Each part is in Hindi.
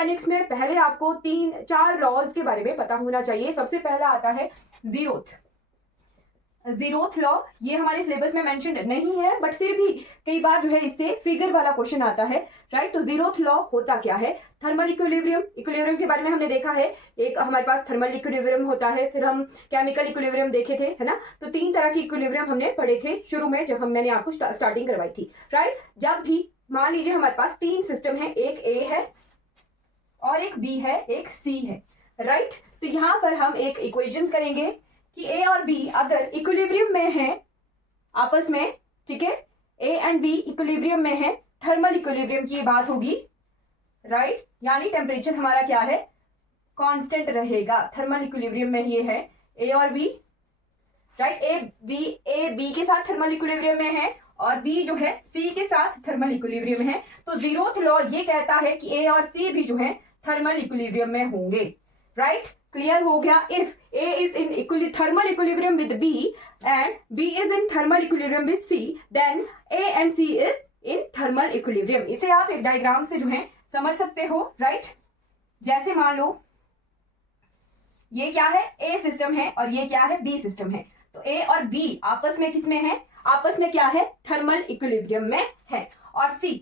थर्मोडायनेमिक्स में पहले आपको 3-4 लॉज के बारे में पता होना चाहिए। सबसे पहला आता है जीरोथ लॉ। ये हमारे सिलेबस में मेंशन्ड नहीं है, बट फिर भी कई बार जो है इससे फिगर वाला क्वेश्चन आता है, राइट। तो जीरोथ लॉ होता क्या है? Thermal equilibrium. इक्विलिब्रियम के बारे में हमने देखा है, एक हमारे पास थर्मल इक्विलिब्रियम होता है, फिर हम केमिकल इक्विलिब्रियम देखे थे, है ना। तो 3 तरह की इक्विलिब्रियम हमने पढ़े थे शुरू में, जब मैंने आपको स्टार्टिंग करवाई थी, राइट। जब भी मान लीजिए हमारे पास 3 सिस्टम है, एक ए है और एक बी है, एक सी है, राइट। तो यहां पर हम एक इक्वेशन करेंगे कि ए और बी अगर इक्विलिब्रियम में है आपस में, ठीक है, ए एंड बी इक्विलिब्रियम में है, थर्मल इक्विलिब्रियम की बात होगी, राइट। यानी टेम्परेचर हमारा क्या है? कांस्टेंट रहेगा। थर्मल इक्विलिब्रियम में ये है ए और बी, राइट। ए बी के साथ थर्मल इक्विलिब्रियम में है और बी जो है सी के साथ थर्मल इक्विलिब्रियम में है। तो जीरोथ लॉ ये कहता है कि ए और सी भी जो है थर्मल इक्विलिब्रियम में होंगे, राइट। क्लियर हो गया? If A is in thermal equilibrium with B and B is in thermal equilibrium with C, then A and C is in thermal equilibrium. इसे आप एक डायग्राम से जो है समझ सकते हो, राइट। जैसे मान लो ये क्या है? A सिस्टम है और ये क्या है? B सिस्टम है। तो A और B आपस में किसमें है? आपस में क्या है? थर्मल इक्विलिब्रियम में है। और C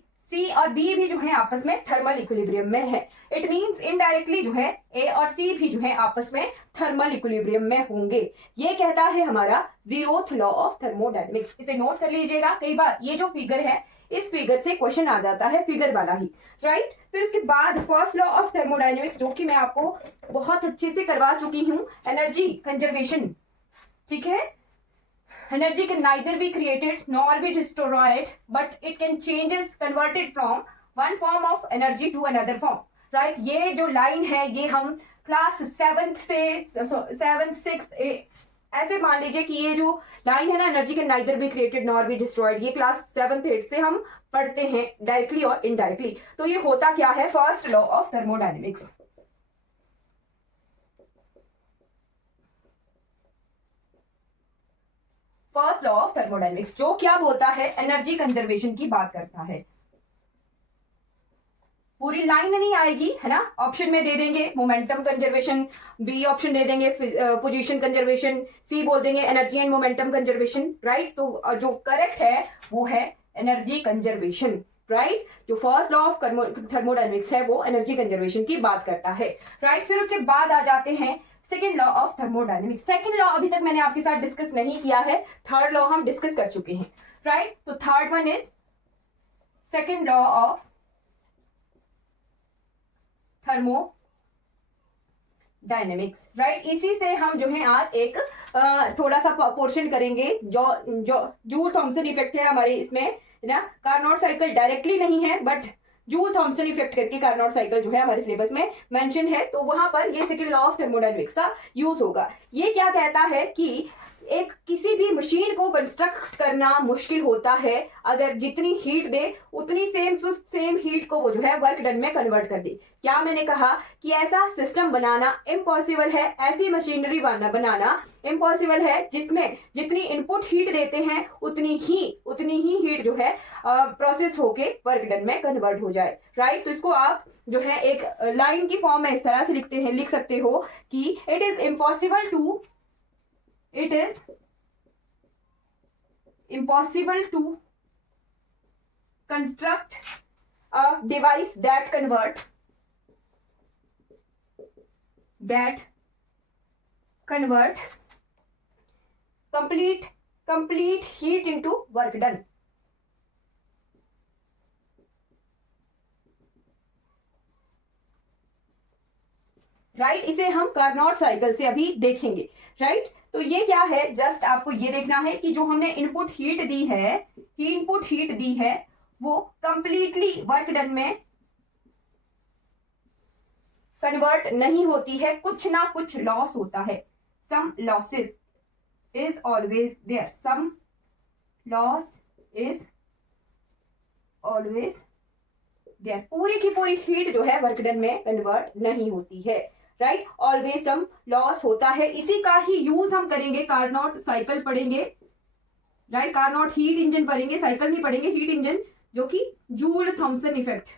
और B भी जो है आपस में थर्मल इक्विलिब्रियम में है। इट मींस इनडायरेक्टली जो है A और C भी जो है आपस में थर्मल इक्विलिब्रियम में होंगे। ये कहता है हमारा जीरोथ लॉ ऑफ थर्मोडायनेमिक्स। इसे नोट कर लीजिएगा। कई बार ये जो फिगर है, इस फिगर से क्वेश्चन आ जाता है, फिगर वाला ही, राइट। फिर उसके बाद फर्स्ट लॉ ऑफ थर्मोडायनेमिक्स, जो कि मैं आपको बहुत अच्छे से करवा चुकी हूँ, एनर्जी कंजर्वेशन, ठीक है। Energy can neither be created nor be destroyed, but it can changes converted from one form of energy to another form, right? ये जो लाइन है ये हम क्लास 7th से 7th 6th ऐसे मान लीजिए कि ये जो लाइन है ना, energy can neither be created nor be destroyed, ये क्लास 7th 8th से हम पढ़ते हैं डायरेक्टली और इनडायरेक्टली। तो ये होता क्या है? First law of thermodynamics. First law of thermodynamics जो क्या बोलता है? एनर्जी कंजर्वेशन की बात करता है। पूरी लाइन नहीं आएगी, है ना। ऑप्शन में दे देंगे मोमेंटम कंजर्वेशन, बी ऑप्शन दे देंगे पोजीशन कंजर्वेशन, सी बोल देंगे energy and momentum conservation, right. तो जो करेक्ट है वो है एनर्जी कंजर्वेशन, राइट। जो फर्स्ट लॉ ऑफ थर्मोडायनेमिक्स है वो एनर्जी कंजर्वेशन की बात करता है, राइट। फिर उसके बाद आ जाते हैं second law of thermodynamics. Second law अभी तक मैंने आपके साथ डिस्कस नहीं किया है, थर्ड लॉ हम डिस्कस कर चुके हैं, राइट। तो third one is second law of thermodynamics, right. इसी से हम जो है आज एक थोड़ा सा पोर्शन करेंगे। जो जूल थॉमसन इफेक्ट है हमारे इसमें, है ना। कार्नोट साइकिल डायरेक्टली नहीं है, बट जूल थॉमसन इफेक्ट करके कार्नोट साइकिल जो है हमारे सिलेबस में मेंशन है, तो वहां पर ये सेकंड लॉ ऑफ थर्मोडायनेमिक्स का यूज होगा। ये क्या कहता है कि एक किसी भी मशीन को कंस्ट्रक्ट करना मुश्किल होता है अगर जितनी हीट दे उतनी सेम हीट को वो जो है वर्क डन में कन्वर्ट कर दे। क्या मैंने कहा कि ऐसा सिस्टम बनाना इम्पॉसिबल है, ऐसी मशीनरी बनाना इम्पॉसिबल है जिसमें जितनी इनपुट हीट देते हैं उतनी ही हीट जो है प्रोसेस होके वर्क डन में कन्वर्ट हो जाए, राइट। तो इसको आप जो है एक लाइन की फॉर्म में इस तरह से लिख सकते हो कि it is impossible to construct a device that convert complete heat into work done, right. इसे हम कार्नोट साइकिल से अभी देखेंगे, राइट। तो ये क्या है? जस्ट आपको ये देखना है कि जो हमने इनपुट हीट दी है वो कंप्लीटली वर्क डन में कन्वर्ट नहीं होती है, कुछ ना कुछ लॉस होता है। Some losses is always there, some loss is always there. पूरी की पूरी हीट जो है वर्क डन में कन्वर्ट नहीं होती है, राइट। ऑलवेज सम लॉस होता है। इसी का ही यूज हम करेंगे, कार्नोट साइकिल पढ़ेंगे, राइट। कार्नोट हीट इंजन पढ़ेंगे, साइकिल नहीं पढ़ेंगे, हीट इंजन, जो कि जूल थॉमसन इफेक्ट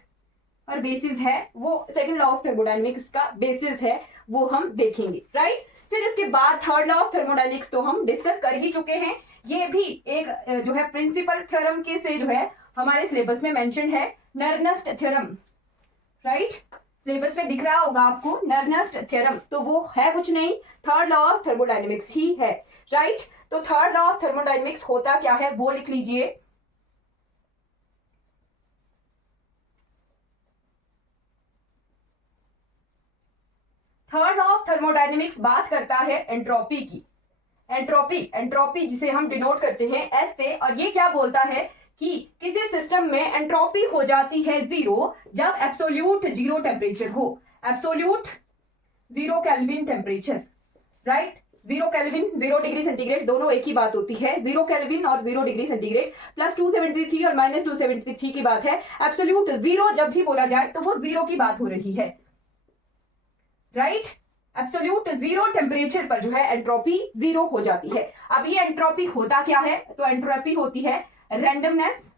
और बेसिस है, वो सेकंड लॉ ऑफ थर्मोडायनेमिक्स का बेसिस है, वो हम देखेंगे, राइट। फिर इसके बाद थर्ड लॉ ऑफ थर्मोडायनेमिक्स तो हम डिस्कस कर ही चुके हैं। ये भी एक जो है प्रिंसिपल थ्योरम के से जो है हमारे सिलेबस में मेंशन है, नर्नस्ट थ्योरम, राइट। सिलेबस में दिख रहा होगा आपको नर्नस्ट थ्योरम, तो वो है कुछ नहीं, थर्ड लॉ ऑफ थर्मोडायनेमिक्स ही है, राइट। तो थर्ड लॉ ऑफ थर्मोडायनेमिक्स होता क्या है वो लिख लीजिए। थर्ड लॉ ऑफ थर्मोडायनेमिक्स बात करता है एंट्रोपी की। एंट्रोपी जिसे हम डिनोट करते हैं एस से, और ये क्या बोलता है कि किसी सिस्टम में एंट्रोपी हो जाती है जीरो जब एब्सोल्यूट जीरो टेम्परेचर हो, absolute zero kelvin temperature, right. 0 kelvin 0 degree centigrade दोनों एक ही बात होती है, 0 केल्विन और 0 डिग्री सेंटीग्रेड प्लस 273 और माइनस 273 की बात है। एब्सोल्यूट जीरो जब भी बोला जाए तो वो जीरो की बात हो रही है, राइट। एब्सोल्यूट जीरो टेम्परेचर पर जो है एंट्रोपी जीरो हो जाती है। अब ये एंट्रोपी होता क्या है, तो एंट्रोपी होती है रैंडमनेस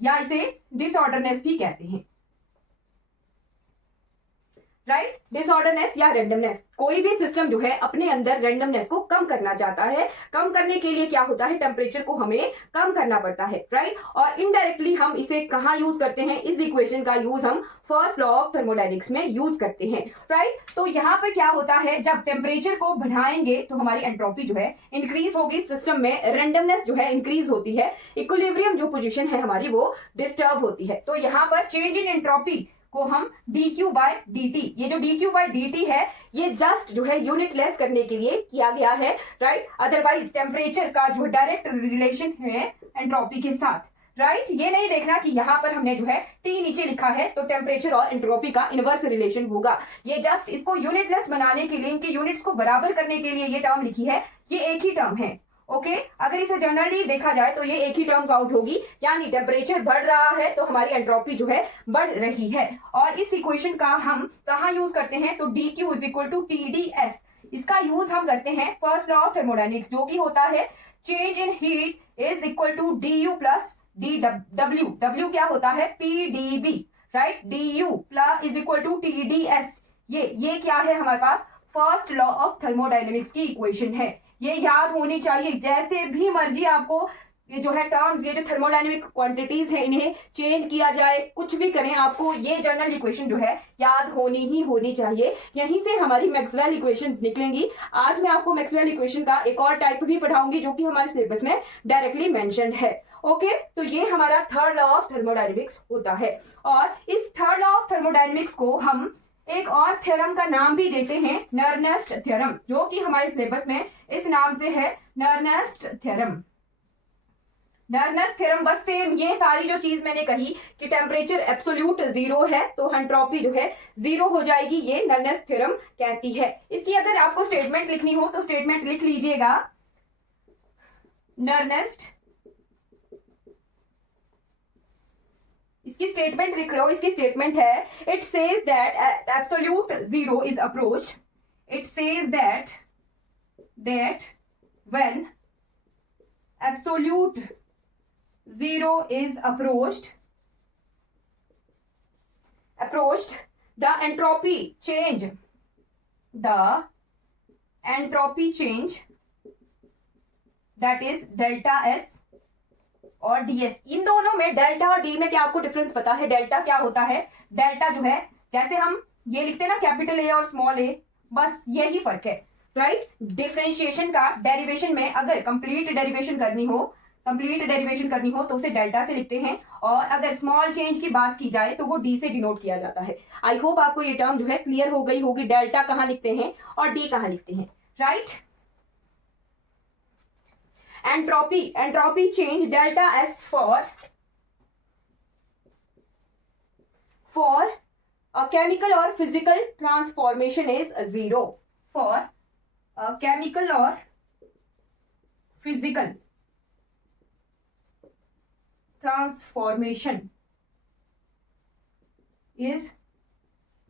या इसे डिसऑर्डरनेस भी कहते हैं, राइट। डिसऑर्डरनेस या रैंडमनेस, कोई भी सिस्टम जो है अपने अंदर रैंडमनेस को कम करना चाहता है। कम करने के लिए क्या होता है, टेम्परेचर को हमें कम करना पड़ता है, राइट। और इनडायरेक्टली हम इसे कहाँ यूज करते हैं, इस इक्वेशन का यूज हम फर्स्ट लॉ ऑफ थर्मोडायनेमिक्स में यूज करते हैं, राइट। तो यहाँ पर क्या होता है, जब टेम्परेचर को बढ़ाएंगे तो हमारी एंट्रोपी जो है इंक्रीज होगी, सिस्टम में रैंडमनेस जो है इंक्रीज होती है, इक्विलिब्रियम जो पोजीशन है हमारी वो डिस्टर्ब होती है। तो यहाँ पर चेंज इन एंट्रोपी को हम dq बाय dt, ये जो dq बाय dt है ये जस्ट जो है यूनिट लेस करने के लिए किया गया है, राइट। अदरवाइज टेम्परेचर का जो डायरेक्ट रिलेशन है एंट्रोपी के साथ, राइट। ये नहीं देखना कि यहाँ पर हमने जो है t नीचे लिखा है तो टेम्परेचर और एंट्रोपी का इनवर्स रिलेशन होगा। ये जस्ट इसको यूनिटलेस बनाने के लिए, इनके यूनिट्स को बराबर करने के लिए ये टर्म लिखी है, ये एक ही टर्म है, ओके। अगर इसे जनरली देखा जाए तो ये एक ही टर्म काउंट होगी, यानी टेम्परेचर बढ़ रहा है तो हमारी एंट्रोपी जो है बढ़ रही है। और इस इक्वेशन का हम कहाँ यूज करते हैं, तो dq is equal to TdS, इसका यूज हम करते हैं फर्स्ट लॉ ऑफ थर्मोडायनेमिक्स, जो कि होता है change in heat is equal to du plus dw, w क्या होता है PdB, right. du plus is equal to TdS, ये क्या है हमारे पास, फर्स्ट लॉ ऑफ थर्मोडायनेमिक्स की इक्वेशन है, ये याद होनी चाहिए। जैसे भी मर्जी आपको ये जो है टर्म्स, ये जो थर्मोडायनेमिक क्वांटिटीज है इन्हें चेंज किया जाए, कुछ भी करें, आपको ये जनरल इक्वेशन जो है याद होनी चाहिए। यहीं से हमारी मैक्सवेल इक्वेशंस निकलेंगी। आज मैं आपको मैक्सवेल इक्वेशन का एक और टाइप भी पढ़ाऊंगी जो कि हमारे सिलेबस में डायरेक्टली मेंशन है, ओके। तो ये हमारा थर्ड लॉ ऑफ थर्मोडायनेमिक्स होता है। और इस थर्ड लॉ ऑफ थर्मोडायनेमिक्स को हम एक और थ्योरम का नाम भी देते हैं नर्नेस्ट थ्योरम, जो कि हमारे सिलेबस में इस नाम से है नर्नेस्ट थ्योरम। नर्नेस्ट थ्योरम बस सेम ये सारी जो चीज मैंने कही कि टेम्परेचर एब्सोल्यूट जीरो है तो एंट्रोपी जो है जीरो हो जाएगी, ये नर्नेस्ट थ्योरम कहती है। इसकी अगर आपको स्टेटमेंट लिखनी हो तो स्टेटमेंट लिख लीजिएगा, नर्नेस्ट, इसकी स्टेटमेंट लिख लो। इसकी स्टेटमेंट है, it says that absolute zero is approached, it says that when absolute zero is approached the entropy change that is delta S और ds। इन दोनों में डेल्टा और डी में क्या आपको डिफरेंस पता है, डेल्टा क्या होता है, डेल्टा जो है जैसे हम ये लिखते हैं ना कैपिटल ए और स्मॉल ए, बस यही फर्क है, राइट। डिफरेंशिएशन का डेरिवेशन में अगर कंप्लीट डेरिवेशन करनी हो तो उसे डेल्टा से लिखते हैं, और अगर स्मॉल चेंज की बात की जाए तो वो डी से डिनोट किया जाता है। आई होप आपको ये टर्म जो है क्लियर हो गई होगी, डेल्टा कहाँ लिखते हैं और डी कहाँ लिखते हैं, right. Entropy change delta S for a chemical or physical transformation is zero. For a chemical or physical transformation is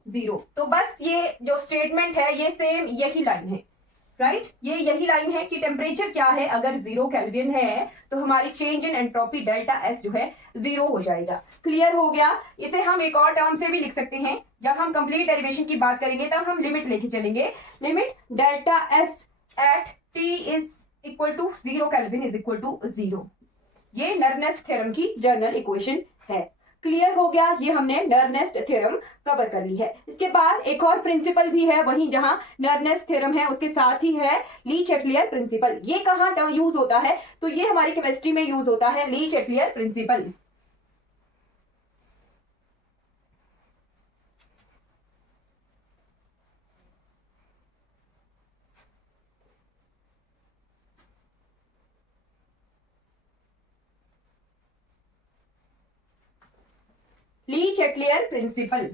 zero. तो बस ये जो स्टेटमेंट है ये सेम यही लाइन है, राइट ये यही लाइन है कि टेम्परेचर क्या है, अगर 0 केल्विन है तो हमारी change in entropy delta S जो है 0 हो जाएगा। क्लियर हो गया। इसे हम एक और टर्म से भी लिख सकते हैं, जब हम कंप्लीट डेरिवेशन की बात करेंगे तब हम लिमिट लेके चलेंगे। Limit delta S at T is equal to 0 kelvin is equal to 0। ये नर्नेस्ट थ्योरम की जनरल इक्वेशन है। क्लियर हो गया। ये हमने नर्नेस्ट थ्योरम कवर कर ली है। इसके बाद एक और प्रिंसिपल भी है, वहीं जहां नर्नेस्ट थ्योरम है उसके साथ ही है ली चैटलियर प्रिंसिपल। ये कहां यूज होता है, तो ये हमारी केमिस्ट्री में यूज होता है, ली चैटलियर प्रिंसिपल। ली चैटलियर प्रिंसिपल।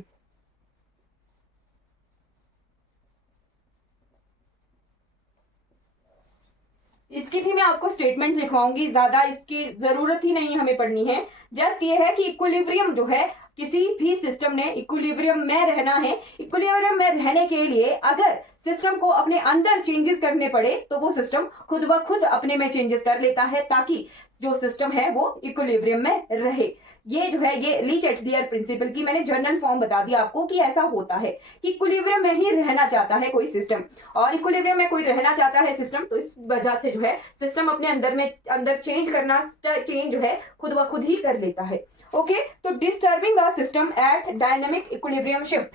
इसकी भी मैं आपको स्टेटमेंट लिखवाऊंगी, ज्यादा इसकी जरूरत ही नहीं हमें पढ़नी है। जस्ट ये है कि इक्विलिब्रियम जो है, किसी भी सिस्टम ने इक्विलिब्रियम में रहना है। इक्विलिब्रियम में रहने के लिए अगर सिस्टम को अपने अंदर चेंजेस करने पड़े तो वो सिस्टम खुद ब खुद अपने में चेंजेस कर लेता है, ताकि जो सिस्टम है वो इक्विलिब्रियम में रहे। ये जो है ये ली चैटलियर प्रिंसिपल की मैंने जनरल फॉर्म बता दिया आपको कि ऐसा होता है कि इक्विलिब्रियम में ही रहना चाहता है कोई सिस्टम, और इक्विलिब्रियम में कोई रहना चाहता है सिस्टम, तो इस वजह से जो है सिस्टम अपने अंदर चेंज करना, चेंज जो है खुद ब खुद ही कर लेता है। ओके, तो disturbing a system eight dynamic equilibrium shift,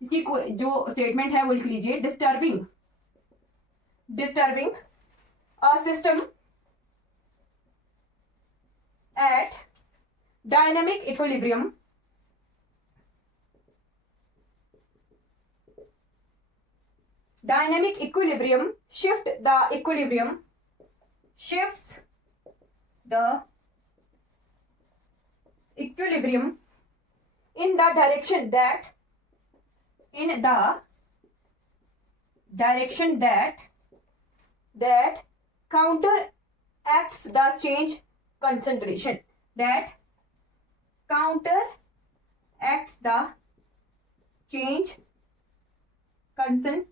इसकी जो स्टेटमेंट है वो लिख लीजिए। Disturbing a system eight dynamic equilibrium shifts the equilibrium in the direction that counteracts the change concentration, counteracts the change concentration।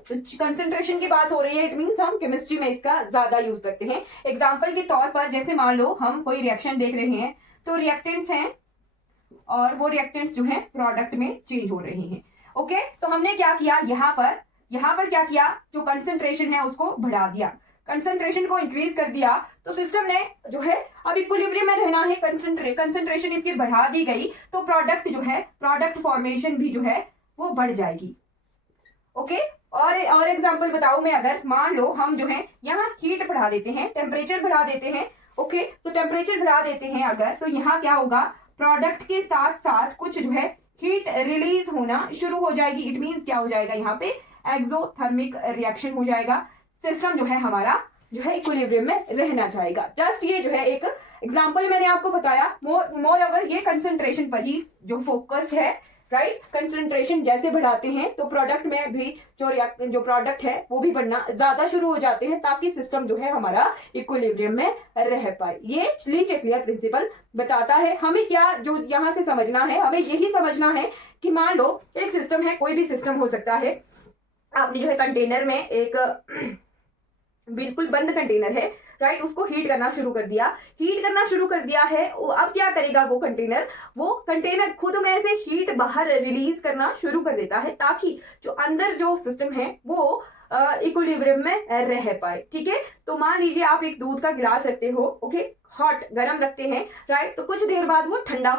तो कंसंट्रेशन की बात हो रही है, इट मींस हम केमिस्ट्री में इसका ज्यादा यूज करते हैं। एग्जांपल के तौर पर जैसे मान लो हम कोई रिएक्शन देख रहे हैं, तो रिएक्टेंट्स हैं और वो रिएक्टेंट्स जो है प्रोडक्ट में चेंज हो रहे हैं। ओके, तो हमने क्या किया, यहाँ पर क्या किया, जो कंसंट्रेशन है उसको बढ़ा दिया, कंसंट्रेशन को इंक्रीज कर दिया, तो सिस्टम ने जो है अब इक्विलिब्रियम में रहना है, कंसंट्रेशन इसकी बढ़ा दी गई, तो प्रोडक्ट जो है, प्रोडक्ट फॉर्मेशन भी जो है वो बढ़ जाएगी। ओके, और एग्जांपल बताऊं मैं, अगर मान लो हम जो है यहाँ हीट बढ़ा देते हैं, टेम्परेचर बढ़ा देते हैं। ओके, तो टेम्परेचर बढ़ा देते हैं अगर, तो यहाँ क्या होगा, प्रोडक्ट के साथ साथ कुछ जो है हीट रिलीज होना शुरू हो जाएगी। इट मीन्स क्या हो जाएगा, यहाँ पे एक्सोथर्मिक रिएक्शन हो जाएगा, सिस्टम जो है हमारा जो है इक्विलिब्रियम में रहना चाहेगा। जस्ट ये जो है एक एग्जांपल मैंने आपको बताया। मोर ओवर ये कंसंट्रेशन पर ही जो फोकस्ड है, राइट। कंसंट्रेशन जैसे बढ़ाते हैं तो प्रोडक्ट में भी जो प्रोडक्ट है वो भी बढ़ना ज्यादा शुरू हो जाते हैं, ताकि सिस्टम जो है हमारा इक्विलिब्रियम में रह पाए। ये ली चैटलियर प्रिंसिपल बताता है। हमें क्या जो यहाँ से समझना है, हमें यही समझना है कि मान लो एक सिस्टम है, कोई भी सिस्टम हो सकता है, आपने जो है कंटेनर में एक बिल्कुल बंद कंटेनर है, राइट, उसको हीट करना शुरू कर दिया है। अब क्या करेगा वो कंटेनर खुद में से हीट बाहर रिलीज करना शुरू कर देता है, ताकि जो अंदर जो सिस्टम है वो इक्विलिब्रियम में रह पाए। ठीक है, तो मान लीजिए आप एक दूध का गिलास रखते हो, ओके, हॉट गर्म रखते हैं, राइट, तो कुछ देर बाद वो ठंडा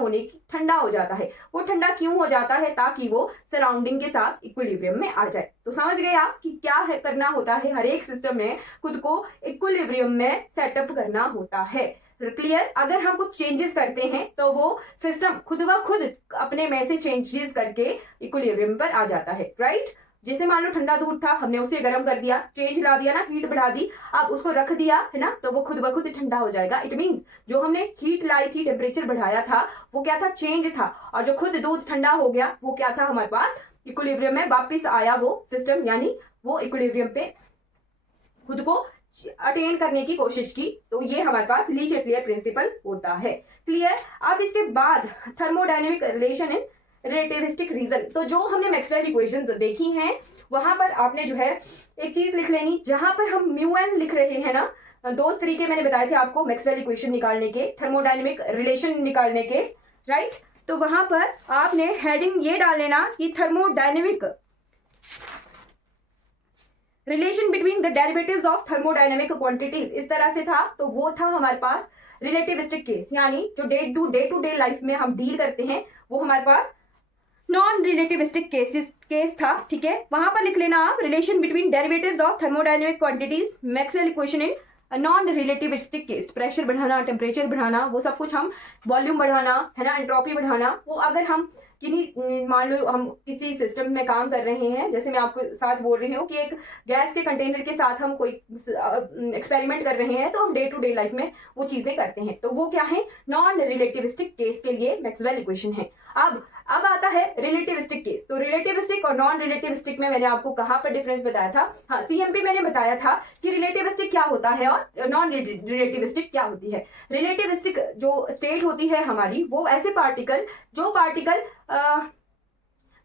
हो जाता है। वो ठंडा क्यों हो जाता है, ताकि वो सराउंडिंग के साथ इक्विलिब्रियम में आ जाए। तो समझ गए आप कि क्या है करना होता है, हर एक सिस्टम में खुद को इक्विलिब्रियम में सेटअप करना होता है। क्लियर। अगर हम कुछ चेंजेस करते हैं तो वो सिस्टम खुद ब खुद अपने में से चेंजेस करके इक्विलिब्रियम पर आ जाता है, राइट। जैसे मान लो ठंडा दूध था, हमने उसे गर्म कर दिया, चेंज ला दिया ना, हीट बढ़ा दी, अब उसको रख दिया है ना, तो वो खुद ब खुद ठंडा हो जाएगा। इट मींस जो हमने हीट लाई थी, टेम्परेचर बढ़ाया था, वो क्या था, चेंज था, और जो खुद दूध ठंडा हो गया वो क्या था, हमारे पास इक्विलिब्रियम में वापिस आया वो सिस्टम, यानी वो इक्विलिब्रियम पे खुद को अटेन करने की कोशिश की। तो ये हमारे पास ली चैटलियर प्रिंसिपल होता है। क्लियर। अब इसके बाद thermodynamic relation in relativistic region. तो जो हमने मैक्सवेल इक्वेशंस देखी हैं वहां पर आपने जो है एक चीज लिख लेनी, जहां पर हम म्यू एन लिख रहे हैं ना, दो तरीके मैंने बताए थे आपको मैक्सवेल इक्वेशन निकालने के, थर्मोडायनेमिक रिलेशन निकालने के, राइट। तो वहां पर आपने हेडिंग ये डाल लेना कि thermodynamic relation between the derivatives of thermodynamic quantities, इस तरह से था। तो वो था हमारे पास रिलेटिविस्टिक केस, यानी जो डे टू डे लाइफ में हम डील करते हैं वो हमारे पास नॉन रिलेटिविस्टिक केस था, ठीक है। वहां पर लिख लेना आप relation between derivatives of thermodynamic quantities, Maxwell equation in non relativistic case. Pressure बढ़ाना, टेम्परेचर बढ़ाना, वो सब कुछ हम, वॉल्यूम बढ़ाना है ना, एंट्रोपी बढ़ाना, वो अगर हम किन्हीं, मान लो हम किसी सिस्टम में काम कर रहे हैं, जैसे मैं आपको साथ बोल रही हूँ कि एक गैस के कंटेनर के साथ हम कोई एक्सपेरिमेंट कर रहे हैं, तो हम डे टू डे लाइफ में वो चीजें करते हैं, तो वो क्या है, नॉन रिलेटिविस्टिक केस के लिए मैक्सवेल इक्वेशन है। अब आता है रिलेटिविस्टिक केस। तो रिलेटिविस्टिक और नॉन रिलेटिविस्टिक में मैंने आपको कहां पर डिफरेंस बताया था, हाँ सीएमपी मैंने बताया था कि रिलेटिविस्टिक क्या होता है और नॉन रिलेटिविस्टिक क्या होती है। रिलेटिविस्टिक जो स्टेट होती है हमारी, वो ऐसे पार्टिकल जो पार्टिकल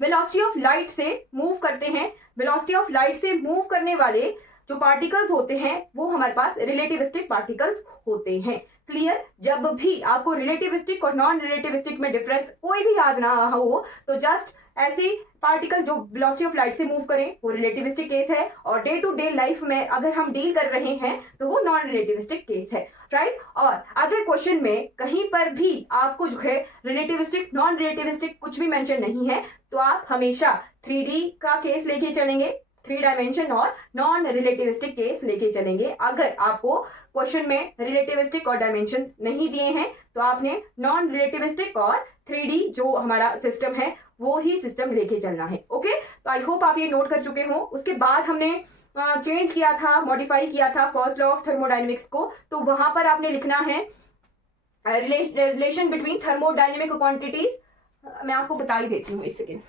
वेलोसिटी ऑफ लाइट से मूव करते हैं, वेलोसिटी ऑफ लाइट से मूव करने वाले जो पार्टिकल्स होते हैं वो हमारे पास रिलेटिविस्टिक पार्टिकल्स होते हैं। क्लियर। जब भी आपको रिलेटिविस्टिक और नॉन रिलेटिविस्टिक में डिफरेंस कोई भी याद ना हो, तो जस्ट ऐसे पार्टिकल जो वेलोसिटी ऑफ लाइट से मूव करें वो रिलेटिविस्टिक केस है, और डे टू डे लाइफ में अगर हम डील कर रहे हैं तो वो नॉन रिलेटिविस्टिक केस है, राइट। और अगर क्वेश्चन में कहीं पर भी आपको जो है रिलेटिविस्टिक नॉन रिलेटिविस्टिक कुछ भी मेंशन नहीं है, तो आप हमेशा 3D का केस लेके चलेंगे, 3 डायमेंशन और नॉन रिलेटिविस्टिक केस लेके चलेंगे। अगर आपको क्वेश्चन में रिलेटिविस्टिक और डायमेंशन नहीं दिए हैं, तो आपने नॉन रिलेटिविस्टिक और 3D जो हमारा सिस्टम है वो ही सिस्टम लेके चलना है। ओके, तो आई होप आप ये नोट कर चुके हो। उसके बाद हमने चेंज किया था, मॉडिफाई किया था फर्स्ट लॉ ऑफ थर्मोडायनेमिक्स को। तो वहां पर आपने लिखना है रिलेशन बिटवीन थर्मोडायनेमिक क्वांटिटीज। मैं आपको बता ही देती हूँ, एक सेकेंड।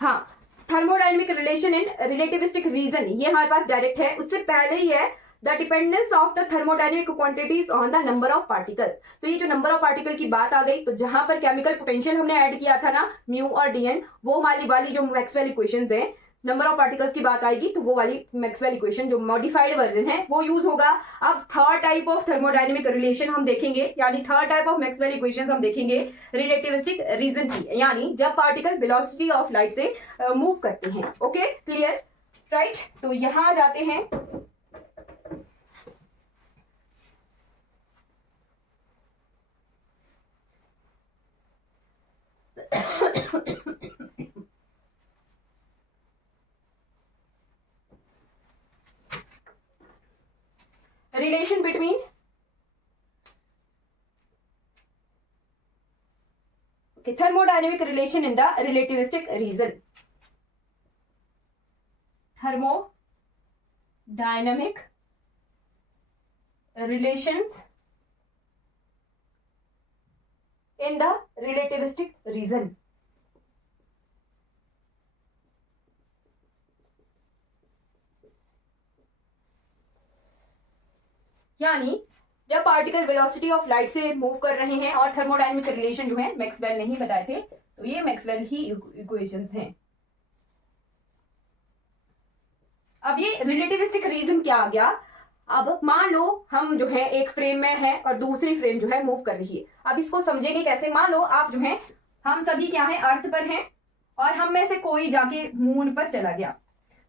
हाँ, thermodynamic relation in relativistic region, ये हमारे पास डायरेक्ट है। उससे पहले ही है the dependence of the thermodynamic quantities on the number of particle. तो ये जो नंबर ऑफ पार्टिकल की बात आ गई, तो जहां पर केमिकल पोटेंशियल हमने ऐड किया था ना, म्यू और डीएन, वो वाली जो मैक्सवेल इक्वेशंस है, नंबर ऑफ पार्टिकल्स की बात आएगी तो वो वाली मैक्सवेल इक्वेशन जो मॉडिफाइड वर्जन है वो यूज होगा। अब third type of thermodynamic relation हम देखेंगे, यानी third type of Maxwell equation हम देखेंगे रिलेटिविस्टिक रीजन की, यानी जब पार्टिकल वेलोसिटी ऑफ लाइट से मूव करते हैं। Okay, clear, right. तो यहां जाते हैं, relation between thermodynamic relation in the relativistic region, thermodynamic relations in the relativistic region। यानी जब पार्टिकल वेलोसिटी ऑफ लाइट से मूव कर रहे हैं, और थर्मोडायनेमिक रिलेशन जो है मैक्सवेल नहीं बताए थे, तो ये मैक्सवेल ही इक्वेशंस हैं। अब ये रिलेटिविस्टिक रीजन क्या आ गया। अब मान लो हम जो है एक फ्रेम में है और दूसरी फ्रेम जो है मूव कर रही है। अब इसको समझेंगे कैसे। मान लो आप जो है, हम सभी क्या है, अर्थ पर हैं, और हम में से कोई जाके मून पर चला गया,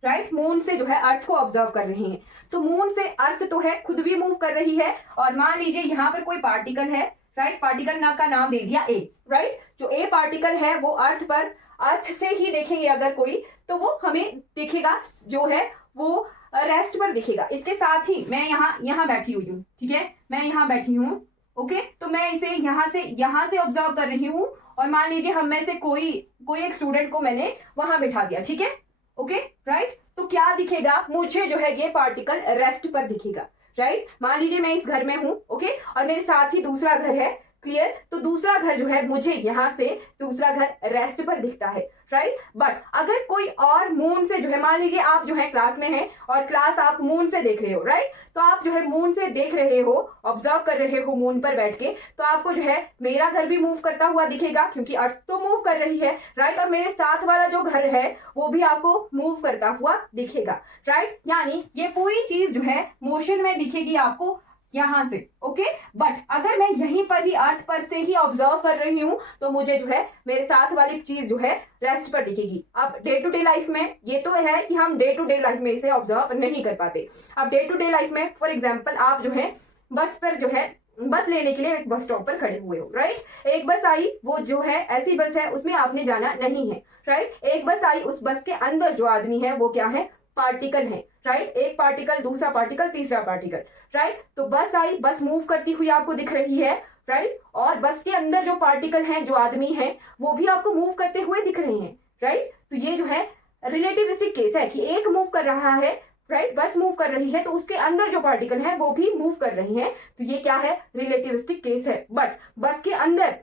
राइट। मून से जो है अर्थ को ऑब्जर्व कर रहे हैं, तो मून से अर्थ तो है खुद भी मूव कर रही है, और मान लीजिए यहाँ पर कोई पार्टिकल है, राइट। पार्टिकल का नाम दे दिया ए, राइट। जो ए पार्टिकल है वो अर्थ पर, अर्थ से ही देखेंगे अगर कोई, तो वो हमें दिखेगा जो है वो रेस्ट पर दिखेगा। इसके साथ ही मैं यहाँ बैठी हुई हूँ, ठीक है, मैं यहाँ बैठी हूँ। ओके, तो मैं इसे यहाँ से ऑब्जर्व कर रही हूँ, और मान लीजिए हम में से कोई एक स्टूडेंट को मैंने वहां बिठा दिया, ठीक है। Okay, right. तो क्या दिखेगा मुझे, जो है ये पार्टिकल रेस्ट पर दिखेगा, राइट। मान लीजिए मैं इस घर में हूं, ओके, और मेरे साथ ही दूसरा घर है, क्लियर। तो दूसरा घर जो है मुझे यहाँ से दूसरा घर रेस्ट पर दिखता है, राइट। बट अगर कोई और मून से जो है, मान लीजिए आप जो है क्लास में हैं और क्लास आप मून से देख रहे हो, राइट। तो आप जो है मून से देख रहे हो, ऑब्जर्व कर रहे हो मून पर बैठ के, तो आपको जो है मेरा घर भी मूव करता हुआ दिखेगा क्योंकि अर्थ तो मूव कर रही है, राइट। और मेरे साथ वाला जो घर है वो भी आपको मूव करता हुआ दिखेगा, राइट। यानी ये पूरी चीज जो है मोशन में दिखेगी आपको यहां से, ओके। बट अगर मैं यहीं पर ही अर्थ पर से ही ऑब्जर्व कर रही हूं तो मुझे जो है मेरे साथ वाली चीज जो है रेस्ट पर दिखेगी। अब डे टू डे लाइफ में ये तो है कि हम डे टू डे लाइफ में इसे ऑब्जर्व नहीं कर पाते। अब डे टू डे लाइफ में फॉर एग्जाम्पल आप जो है बस पर जो है बस लेने के लिए एक बस स्टॉप पर खड़े हुए हो, राइट। एक बस आई, वो जो है ऐसी बस है उसमें आपने जाना नहीं है, राइट। एक बस आई, उस बस के अंदर जो आदमी है वो क्या है, पार्टिकल है, राइट। एक पार्टिकल, दूसरा पार्टिकल, तीसरा पार्टिकल, राइट। तो बस आई, बस मूव करती हुई आपको दिख रही है, राइट। और बस के अंदर जो पार्टिकल हैं, जो आदमी हैं, वो भी आपको मूव करते हुए दिख रहे हैं, राइट। तो ये जो है रिलेटिविस्टिक केस है कि एक मूव कर रहा है, राइट। बस मूव कर रही है तो उसके अंदर जो पार्टिकल है वो भी मूव कर रहे हैं, तो ये क्या है, रिलेटिविस्टिक केस है। बट बस के अंदर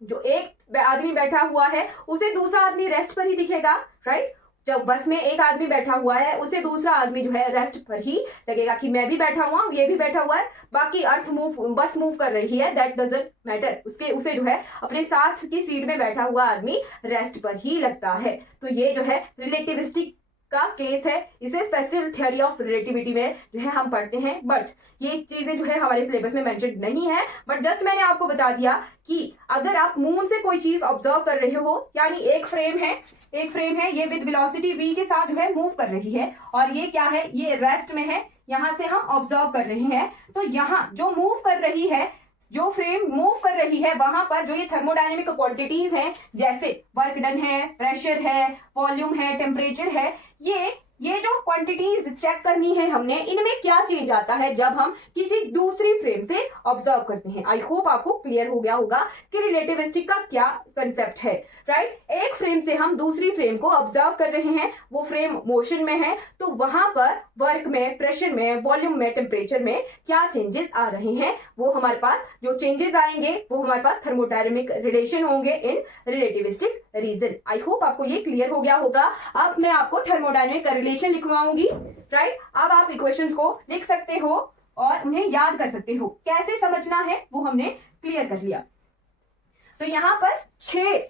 जो एक आदमी बैठा हुआ है उसे दूसरा आदमी रेस्ट पर ही दिखेगा, राइट। जब बस में एक आदमी बैठा हुआ है उसे दूसरा आदमी जो है रेस्ट पर ही लगेगा कि मैं भी बैठा हुआ हूं, ये भी बैठा हुआ है, बाकी अर्थ मूव, बस मूव कर रही है, दैट डजंट मैटर। उसके उसे जो है अपने साथ की सीट में बैठा हुआ आदमी रेस्ट पर ही लगता है। तो ये जो है रिलेटिविस्टिक का केस है, इसे स्पेशल थ्योरी ऑफ रिलेटिविटी में जो है हम पढ़ते हैं। बट ये चीजें जो है हमारे सिलेबस में मेंशन नहीं है, बट जस्ट मैंने आपको बता दिया कि अगर आप मून से कोई चीज ऑब्जर्व कर रहे हो, यानी एक फ्रेम है, ये विद वेलोसिटी v के साथ जो है मूव कर रही है, और ये क्या है, ये रेस्ट में है, यहां से हम ऑब्जर्व कर रहे हैं। तो यहाँ जो मूव कर रही है, जो फ्रेम मूव कर रही है, वहां पर जो ये थर्मोडायनेमिक क्वांटिटीज हैं, जैसे वर्क डन है, प्रेशर है, वॉल्यूम है, टेम्परेचर है, ये जो क्वांटिटीज चेक करनी है हमने, इनमें क्या चेंज आता है जब हम किसी दूसरी फ्रेम से ऑब्जर्व करते हैं। आई होप आपको क्लियर हो गया होगा कि रिलेटिविस्टिक का क्या कंसेप्ट है, राइट। एक फ्रेम से हम दूसरी फ्रेम को ऑब्जर्व कर रहे हैं, वो फ्रेम मोशन में है, तो वहां पर वर्क में, प्रेशर में, वॉल्यूम में, टेम्परेचर में क्या चेंजेस आ रहे हैं, वो हमारे पास जो चेंजेस आएंगे वो हमारे पास थर्मोडायनेमिक रिलेशन होंगे इन रिलेटिविस्टिक रीजन। आई होप आपको ये क्लियर हो गया होगा। अब मैं आपको थर्मोडायनेमिक रिलेशन लिखवाऊंगी, राइट। अब आप इक्वेशंस को लिख सकते हो और उन्हें याद कर सकते हो, कैसे समझना है वो हमने क्लियर कर लिया। तो यहाँ पर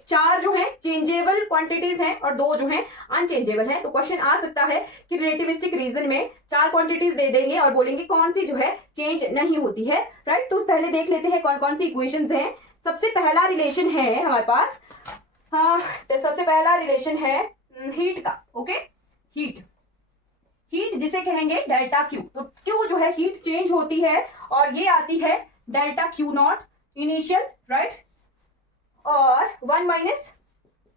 चार जो है चेंजेबल क्वांटिटीज हैं और 2 जो हैं अनचेंजेबल हैं। तो क्वेश्चन आ सकता है कि रिलेटिविस्टिक रीजन में 4 क्वांटिटीज दे देंगे और बोलेंगे कौन सी जो है चेंज नहीं होती है, राइट। तो पहले देख लेते हैं कौन कौन सी इक्वेशंस हैं। सबसे पहला रिलेशन है हमारे पास, सबसे पहला रिलेशन है हीट का, ओके। हीट जिसे कहेंगे डेल्टा क्यू। तो क्यू जो है हीट चेंज होती है और ये आती है delta Q not initial, right, और 1 माइनस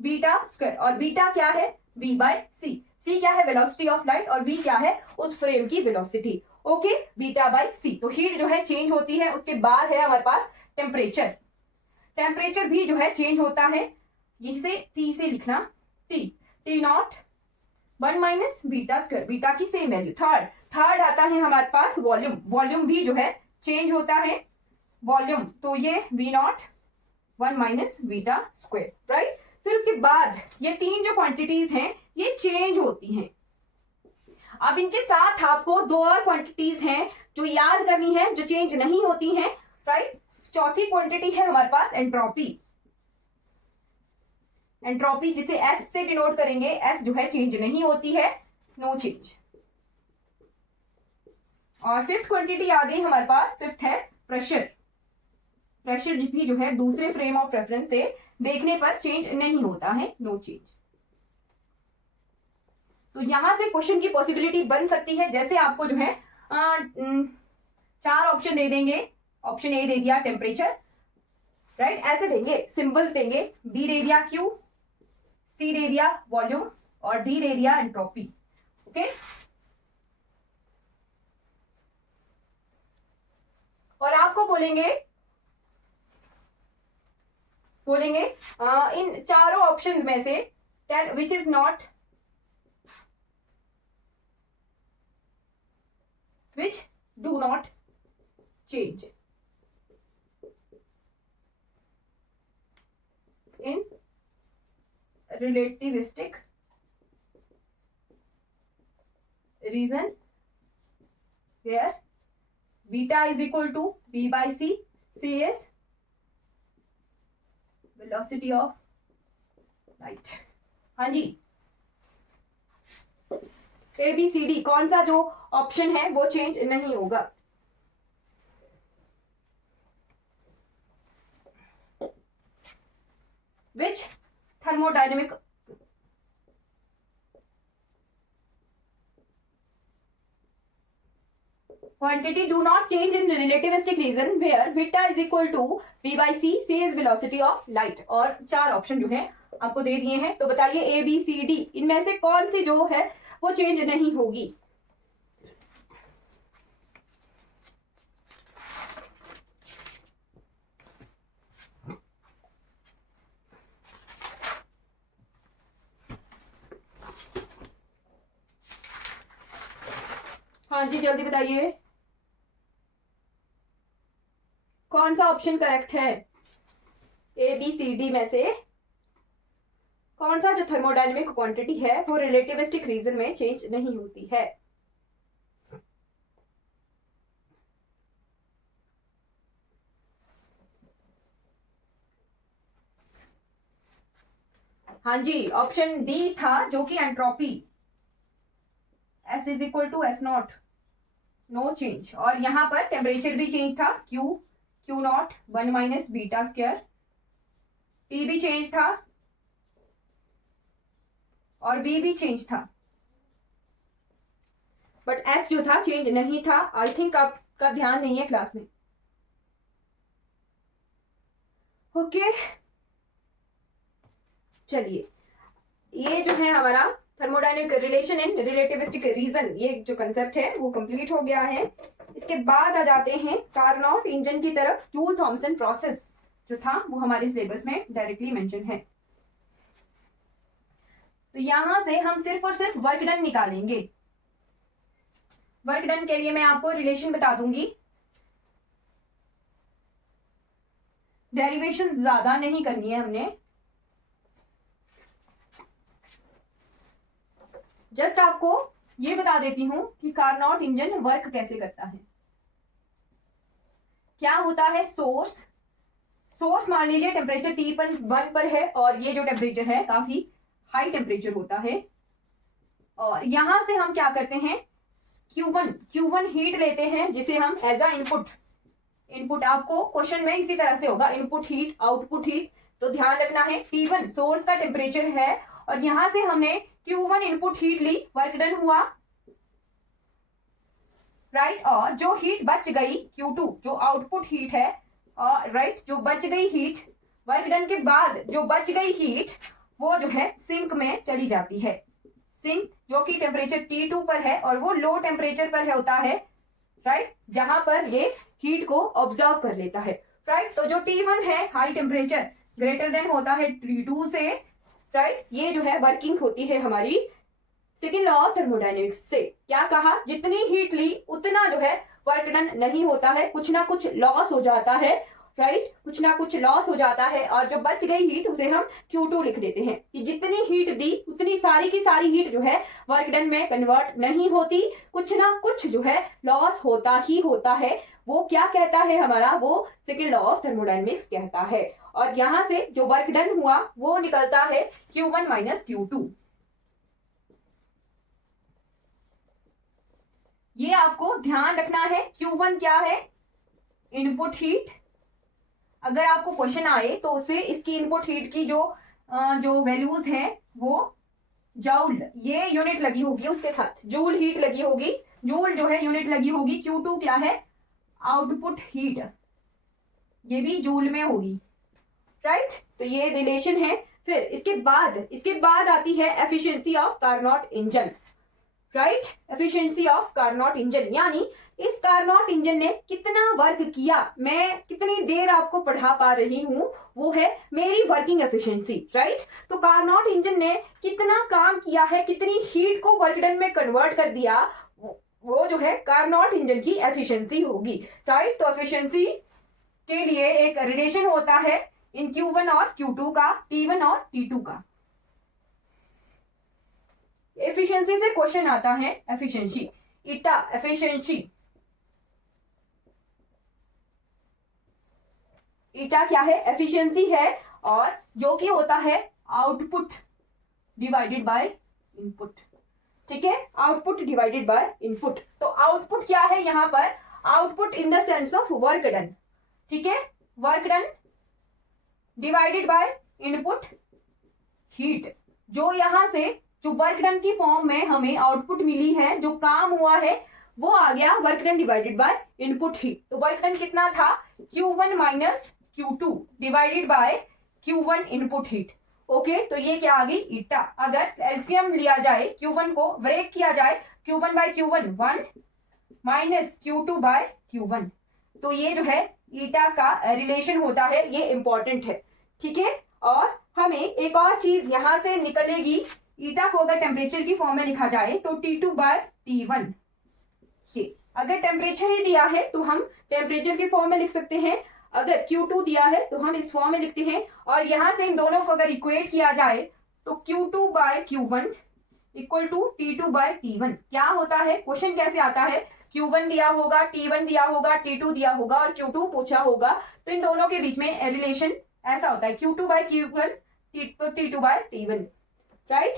बीटा स्क्वायर, और बीटा क्या है, v बाय सी। सी क्या है, वेलोसिटी ऑफ लाइट, और v क्या है, उस फ्रेम की वेलोसिटी, ओके, बीटा बाय सी। तो हीट जो है चेंज होती है। उसके बाद है हमारे पास टेम्परेचर भी जो है चेंज होता है, इसे टी से लिखना, T not 1 minus beta square, beta की सेम वैल्यू। थर्ड आता है हमारे पास वॉल्यूम भी जो है चेंज होता है, वॉल्यूम, तो ये v not 1 minus beta square, right. फिर उसके बाद ये 3 जो क्वांटिटीज हैं ये चेंज होती हैं। अब इनके साथ आपको 2 और क्वांटिटीज हैं जो याद करनी है, जो चेंज नहीं होती हैं, राइट। चौथी क्वांटिटी है हमारे पास एंट्रोपी, जिसे S से डिनोट करेंगे। S जो है चेंज नहीं होती है, नो चेंज। और 5th क्वांटिटी आ गई हमारे पास, 5th है प्रेशर भी जो है दूसरे फ्रेम ऑफ रेफरेंस से देखने पर चेंज नहीं होता है, नो चेंज। तो यहां से क्वेश्चन की पॉसिबिलिटी बन सकती है, जैसे आपको जो है 4 ऑप्शन दे देंगे। ऑप्शन ए दे दिया टेम्परेचर, राइट, ऐसे देंगे, सिंबल्स देंगे, बी दे दिया क्यू, सी दे दिया वॉल्यूम, और डी दे दिया एंट्रोपी, ओके। और आपको बोलेंगे इन चारों ऑप्शंस में से which is not, which do not change, in relativistic reason where beta is equal to b by c. C is velocity of light. हाँ जी, ए बी सी डी कौन सा जो ऑप्शन है वो चेंज नहीं होगा. Which thermodynamic quantity do not change in relativistic reason where beta is equal to b by c. c is velocity of light. और 4 ऑप्शन जो है आपको दे दिए हैं, तो बताइए ए बी सी डी इनमें से कौन सी जो है वो चेंज नहीं होगी. हाँ जी, जल्दी बताइए कौन सा ऑप्शन करेक्ट है. ए बी सी डी में से कौन सा जो थर्मोडायनेमिक क्वांटिटी है वो रिलेटिविस्टिक रीजन में चेंज नहीं होती है. हाँ जी, ऑप्शन डी था जो कि entropy S is equal to S naught, no change. और यहां पर टेम्परेचर भी चेंज था, Q naught 1 minus beta square. T भी चेंज था और V भी चेंज था, बट S जो था चेंज नहीं था. आई थिंक आपका ध्यान नहीं है क्लास में. ओके चलिए, ये जो है हमारा thermodynamic relation in relativistic region, ये जो कंसेप्ट है वो कंप्लीट हो गया है. इसके बाद आ जाते हैं कार्नोट इंजन की तरफ. जूल थॉमसन प्रोसेस जो था वो हमारे सिलेबस में डायरेक्टली मेंशन है. तो यहां से हम सिर्फ और सिर्फ वर्क डन निकालेंगे. वर्क डन के लिए मैं आपको रिलेशन बता दूंगी. डेरिवेशन ज्यादा नहीं करनी है हमने, जस्ट आपको ये बता देती हूं कि कार्नोट इंजन वर्क कैसे करता है. क्या होता है, सोर्स मान लीजिए टेम्परेचर T1 पर है और ये जो टेम्परेचर है काफी हाई टेम्परेचर होता है. और यहां से हम क्या करते हैं, Q1 हीट लेते हैं जिसे हम एज अ इनपुट आपको क्वेश्चन में इसी तरह से होगा, इनपुट हीट आउटपुट हीट. तो ध्यान रखना है T1 सोर्स का टेम्परेचर है और यहां से हमने Q1 इनपुट हीट ली, वर्क डन हुआ, राइट. और जो हीट बच गई Q2 जो आउटपुट हीट है, राइट, जो बच गई हीट वर्क डन के बाद जो बच गई हीट वो जो है सिंक में चली जाती है. सिंक जो कि टेम्परेचर T2 पर है और वो लो टेम्परेचर पर होता है, राइट, जहां पर ये हीट को ऑब्जर्व कर लेता है, राइट. तो जो T1 है हाई टेम्परेचर ग्रेटर देन होता है T2 से, राइट. ये जो है वर्किंग होती है हमारी सेकेंड लॉ ऑफ थर्मोडायनेमिक्स से. क्या कहा, जितनी हीट ली उतना जो है वर्क डन नहीं होता है, कुछ ना कुछ लॉस हो जाता है, राइट, कुछ ना कुछ लॉस हो जाता है. और जो बच गई हीट उसे हम Q2 लिख देते हैं कि जितनी हीट दी उतनी सारी की सारी हीट जो है वर्क डन में कन्वर्ट नहीं होती, कुछ ना कुछ जो है लॉस होता ही होता है. वो क्या कहता है हमारा, वो सेकेंड लॉ ऑफ थर्मोडायनेमिक्स कहता है. और यहां से जो वर्क डन हुआ वो निकलता है Q1 माइनस Q2. ये आपको ध्यान रखना है. Q1 क्या है, इनपुट हीट. अगर आपको क्वेश्चन आए तो उसे इसकी इनपुट हीट की जो वैल्यूज हैं वो जूल, ये यूनिट लगी होगी, उसके साथ जूल हीट लगी होगी, जूल जो है यूनिट लगी होगी. Q2 क्या है, आउटपुट हीट, ये भी जूल में होगी, राइट. तो ये रिलेशन है. फिर इसके बाद आती है efficiency of Carnot engine, right. Efficiency of Carnot engine यानी इस कार्नोट इंजन ने कितना वर्क किया, मैं कितनी देर आपको पढ़ा पा रही हूं, वो है मेरी वर्किंग एफिशिएंसी, राइट. तो कार्नोट इंजन ने कितना काम किया है, कितनी हीट को वर्क डन में कन्वर्ट कर दिया, वो जो है कार्नोट इंजन की एफिशिएंसी होगी, राइट. तो एफिशिएंसी के लिए एक रिलेशन होता है इन Q1 और Q2 का, T1 और T2 का। एफिशिएंसी से क्वेश्चन आता है, एफिशिएंसी, ईटा एफिशिएंसी, ईटा क्या है, एफिशिएंसी है, और जो कि होता है आउटपुट डिवाइडेड बाय इनपुट। ठीक है, आउटपुट डिवाइडेड बाय इनपुट। तो आउटपुट क्या है यहां पर, output in the sense of work done. ठीक है, work done divided by input heat. जो यहां से जो वर्क डन की फॉर्म में हमें आउटपुट मिली है, जो काम हुआ है, वो आ गया work done divided by input heat. तो वर्क डन कितना था, Q1 minus Q2 divided by Q1 input heat. Okay, तो ये क्या आ गई, ईटा। अगर एलसीएम लिया जाए, Q1 को ब्रेक किया जाए, Q1 bye Q1 1 minus Q2 bye Q1, तो ये जो है ईटा का रिलेशन होता है, ये इंपॉर्टेंट है। ठीक है, और हमें एक और चीज यहां से निकलेगी, ईटा को अगर टेम्परेचर की फॉर्म में लिखा जाए तो T2 बाय T1। ये अगर टेम्परेचर ही दिया है तो हम टेम्परेचर की फॉर्म में लिख सकते हैं, अगर Q2 दिया है तो हम इस फॉर्म में लिखते हैं, और यहां से इन दोनों को अगर इक्वेट किया जाए तो Q2 bye Q1 equal to T2 bye T1। क्या होता है, क्वेश्चन कैसे आता है, Q1 दिया होगा, T1 दिया होगा, T2 दिया होगा और Q2 पूछा होगा, तो इन दोनों के बीच में रिलेशन ऐसा होता है, Q2 bye Q1 T2 bye T1। Right,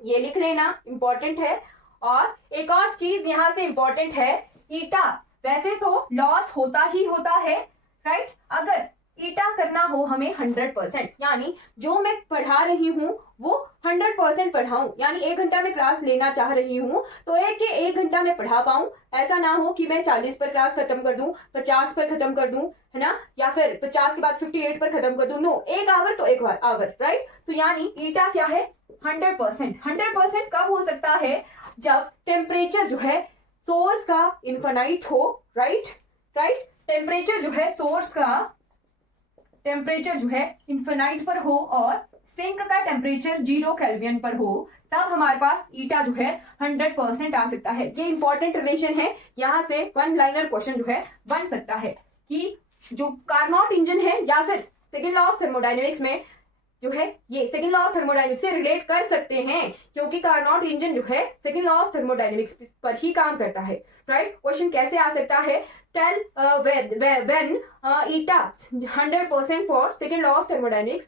ये लिख लेना, इंपॉर्टेंट है। और एक और चीज यहां से इंपॉर्टेंट है, ईटा वैसे तो लॉस होता ही होता है, राइट। अगर ईटा करना हो हमें 100%, यानी जो मैं पढ़ा रही हूं वो 100% पढ़ाऊं, यानी 1 घंटा में क्लास लेना चाह रही हूं तो 1 घंटा में पढ़ा पाऊं। ऐसा ना हो कि मैं 40 पर क्लास खत्म कर दूं, 50 पर खत्म कर दूं, है ना, या फिर 50 के बाद 58 पर खत्म कर दूं। नो, 1 आवर तो 1 आवर, राइट। तो यानी ईटा क्या है, 100%। 100% कब हो सकता है, जब टेम्परेचर जो है सोर्स का इन्फिनाइट हो, राइट। टेम्परेचर जो है सोर्स का टेम्परेचर जो है इन्फिनाइट पर हो और सिंक का टेम्परेचर 0 केल्विन पर हो, तब हमारे पास ईटा जो है 100% आ सकता है। ये इंपॉर्टेंट रिलेशन है, यहां से 1 लाइनर क्वेश्चन जो है बन सकता है कि जो कार्नोट इंजन है या फिर सेकेंड लॉ ऑफ थर्मोडायनेमिक्स में जो है, ये सेकेंड लॉ ऑफ थर्मोडायनेमिक्स से रिलेट कर सकते हैं, क्योंकि कार्नोट इंजन जो है सेकेंड लॉ ऑफ थर्मोडायनेमिक्स पर ही काम करता है, राइट। क्वेश्चन कैसे आ सकता है, tell when eta 100% for second law of thermodynamics,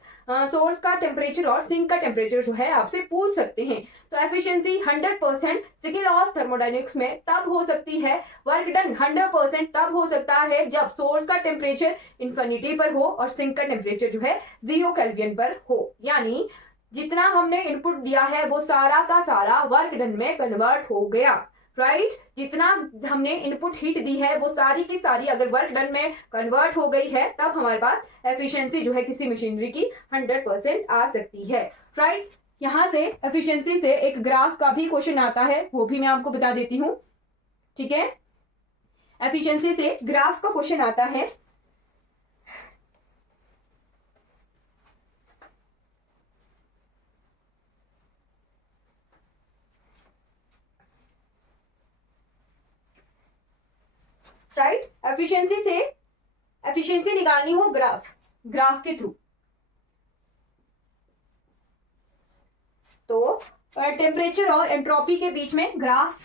source का टेम्परेचर और सिंक का टेम्परेचर जो है आपसे पूछ सकते हैं। तो efficiency 100% second law of thermodynamics में तब हो सकती है, वर्क डन 100% तब हो सकता है जब सोर्स का टेम्परेचर इन्फिनिटी पर हो और सिंक का टेम्परेचर जो है 0 केल्विन पर हो। यानी जितना हमने इनपुट दिया है वो सारा का सारा वर्क डन में कन्वर्ट हो गया, राइट। जितना हमने इनपुट हीट दी है वो सारी की सारी अगर वर्क डन में कन्वर्ट हो गई है, तब हमारे पास एफिशिएंसी जो है किसी मशीनरी की 100% आ सकती है, राइट। यहां से एफिशिएंसी से एक ग्राफ का भी क्वेश्चन आता है, वो भी मैं आपको बता देती हूं, ठीक है। एफिशिएंसी से ग्राफ का क्वेश्चन आता है, राइट। एफिशिएंसी निकालनी हो ग्राफ के थ्रू, तो टेम्परेचर और एंट्रोपी के बीच में ग्राफ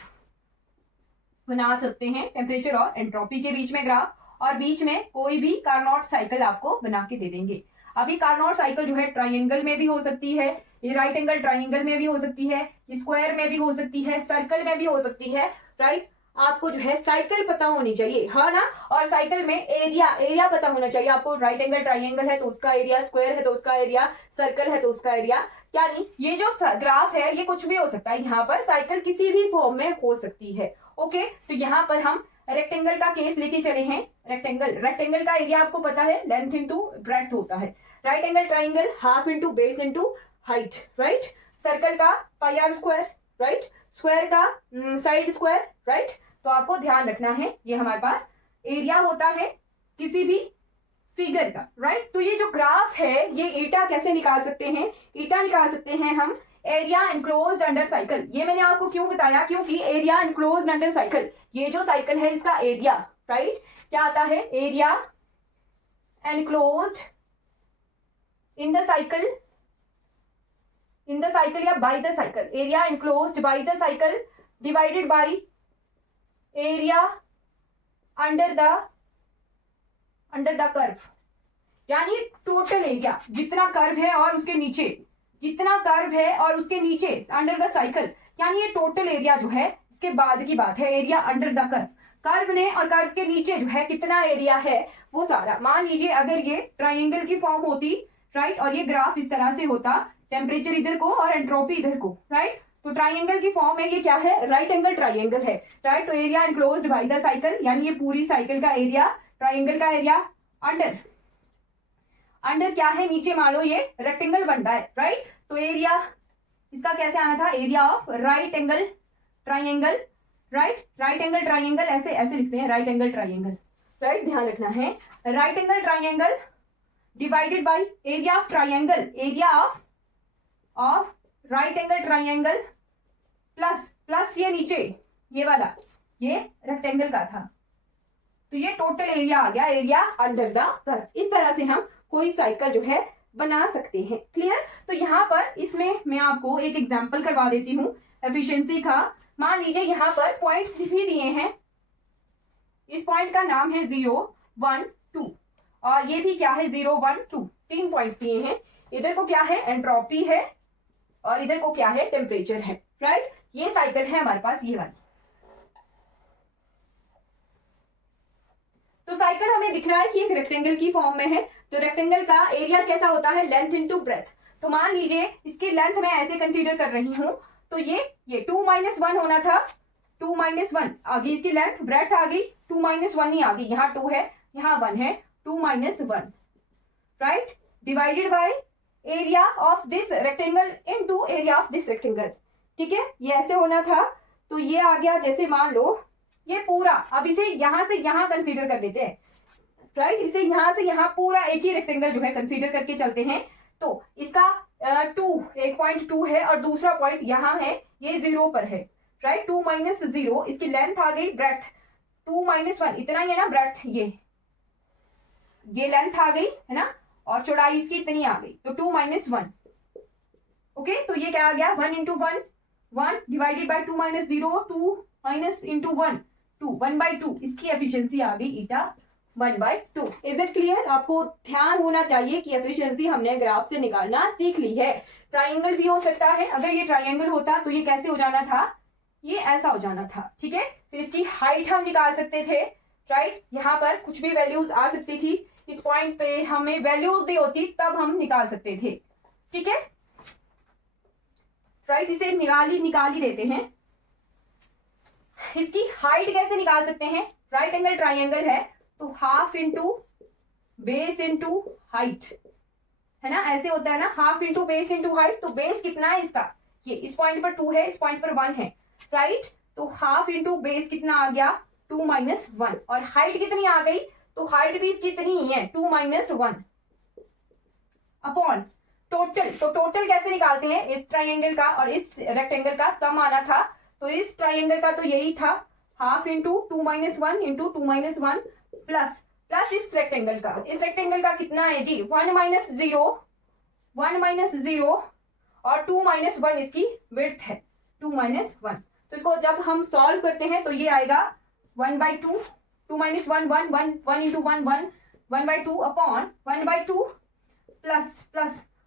बना सकते हैं, टेम्परेचर और एंट्रोपी के बीच में ग्राफ, और बीच में कोई भी कार्नोट साइकिल आपको बना के दे देंगे। अभी कार्नोट साइकिल जो है ट्राइंगल में भी हो सकती है, ये राइट एंगल ट्राइंगल में भी हो सकती है, स्क्वायर में भी हो सकती है, सर्कल में भी हो सकती है, राइट। आपको जो है साइकिल पता होनी चाहिए, हाँ ना, और साइकिल में एरिया पता होना चाहिए आपको। राइट एंगल ट्राइंगल है तो उसका एरिया, स्क्वायर है तो उसका एरिया, सर्कल है तो उसका एरिया। यानी ये जो ग्राफ है ये कुछ भी हो सकता है, यहाँ पर साइकिल किसी भी फॉर्म में हो सकती है, ओके। तो यहाँ पर हम रेक्टेंगल का केस लेके चले हैं। रेक्टेंगल का एरिया आपको पता है, लेंथ इंटू ब्रेड्थ होता है। Right angle triangle half into base into height, right. Circle का पाई आर स्क्वायर, राइट। स्क्वायर का साइड स्क्वायर, राइट। तो आपको ध्यान रखना है ये हमारे पास एरिया होता है किसी भी फिगर का, राइट। तो ये जो ग्राफ है ये ईटा कैसे निकाल सकते हैं, ईटा निकाल सकते हैं हम एरिया एनक्लोज्ड अंडर साइकिल। ये मैंने आपको क्यों बताया, क्योंकि एरिया एनक्लोज्ड अंडर साइकिल, ये जो साइकिल है इसका एरिया, राइट, क्या आता है, area enclosed in the cycle या by the cycle, area enclosed by the cycle divided by area under the curve, यानी टोटल एरिया जितना कर्व है और उसके नीचे, जितना कर्व है और उसके नीचे अंडर द साइकिल, यानी ये टोटल एरिया जो है इसके बाद की बात है, area under the curve, curve ने और कर्व के नीचे जो है कितना एरिया है वो सारा। मान लीजिए अगर ये ट्राइंगल की फॉर्म होती, राइट, और ये ग्राफ इस तरह से होता, टेम्परेचर इधर को और एंट्रोपी इधर को, राइट, तो ट्राइंगल की फॉर्म है, ये क्या है, राइट एंगल ट्राइंगल है, राइट, तो area enclosed by the cycle, यानी ये पूरी साइकिल का एरिया, ट्राइंगल का एरिया अंडर क्या है, नीचे मान लो ये रेक्टेंगल बन रहा है, राइट, तो एरिया इसका कैसे आना था, area of right angle triangle, right angle triangle ऐसे ऐसे लिखते हैं, राइट एंगल ट्राइंगल, राइट, ध्यान रखना है, right angle triangle divided by area of triangle, area of right angle triangle plus ये नीचे ये वाला, ये रेक्टेंगल का था, तो ये टोटल एरिया आ गया, एरिया अंडर द कर्व। इस तरह से हम कोई साइकिल जो है बना सकते हैं। क्लियर? तो यहाँ पर इसमें मैं आपको एक एग्जांपल करवा देती हूँ एफिशिएंसी का। मान लीजिए यहाँ पर पॉइंट्स भी दिए हैं, इस पॉइंट का नाम है 0, 1, 2 और ये भी क्या है 0, 1, 2, 3 पॉइंट्स दिए हैं। इधर को क्या है, एंट्रोपी है और इधर को क्या है, टेम्परेचर है, राइट। ये साइकिल है हमारे पास ये वाली। तो साइकिल हमें दिख रहा है कि एक रेक्टेंगल की फॉर्म में है, तो रेक्टेंगल का एरिया कैसा होता है, लेंथ इनटू ब्रेथ। तो मान लीजिए इसकी लेंथ मैं ऐसे कंसीडर कर रही हूं, तो ये 2 - 1 होना था, 2 - 1 आ गई इसकी लेंथ, ब्रेथ आ गई 2 - 1 ही आ गई, यहाँ 2 है यहाँ 1 है, 2 - 1, right, divided by area of this rectangle into area of this rectangle. ठीक है, ये ऐसे होना था, तो ये आ गया, जैसे मान लो ये पूरा, अब इसे यहां से यहां कंसीडर कर लेते हैं, राइट, इसे यहां से यहां पूरा एक ही रेक्टेंगल जो है कंसीडर करके चलते हैं। तो इसका 1 पॉइंट 2 है और दूसरा पॉइंट यहाँ है, ये 0 पर है, राइट, 2 - 0 इसकी लेंथ आ गई, ब्रेथ 2 - 1 इतना ही है ना, ब्रेथ ये लेंथ आ गई है ना, और चौड़ाई इसकी इतनी आ गई, तो 2 - 1, ओके। तो ये क्या आ गया, 1 × 1 1 डिवाइडेड बाय 2 - 0 2 माइनस इंटू 1 2 1/2, इसकी एफिशिएंसी आ गई ईटा 1/2। Is it clear? आपको ध्यान होना चाहिए कि एफिशिएंसी हमने ग्राफ से निकालना सीख ली है। ट्राइंगल भी हो सकता है, अगर ये ट्राइंगल होता तो ये कैसे हो जाना था, ये ऐसा हो जाना था, ठीक है। फिर इसकी हाइट हम निकाल सकते थे, राइट, यहाँ पर कुछ भी वैल्यूज आ सकती थी, इस पॉइंट पे हमें वैल्यूज दी होती तब हम निकाल सकते थे, ठीक है, राइट। इसे निकाल ही देते हैं। इसकी हाइट कैसे निकाल सकते हैं, राइट एंगल ट्राइंगल है तो half into base into height, है ना, ऐसे होता है ना, half into base into height. तो बेस कितना है इसका, ये इस पॉइंट पर 2 है, इस पॉइंट पर 1 है, राइट, तो हाफ इंटू बेस कितना आ गया 2 - 1, और हाइट कितनी आ गई, तो हाइट भी इसकी इतनी ही है 2 - 1 अपॉन टोटल। तो टोटल कैसे निकालते हैं, इस ट्राइंगल का और इस रेक्टेंगल का सम आना था, तो इस ट्राइंगल का तो यही था, हाफ इंटू 2 - 1 इंटू 2 - 1 प्लस इस रेक्टेंगल का कितना है जी, 1 - 0 और 2 - 1 इसकी विड्थ है, 2 - 1। तो इसको जब हम सॉल्व करते हैं तो ये आएगा 1/2, 2 - 1 1 1 1 इंटू 1 1 1/2 अपॉन 1/2 प्लस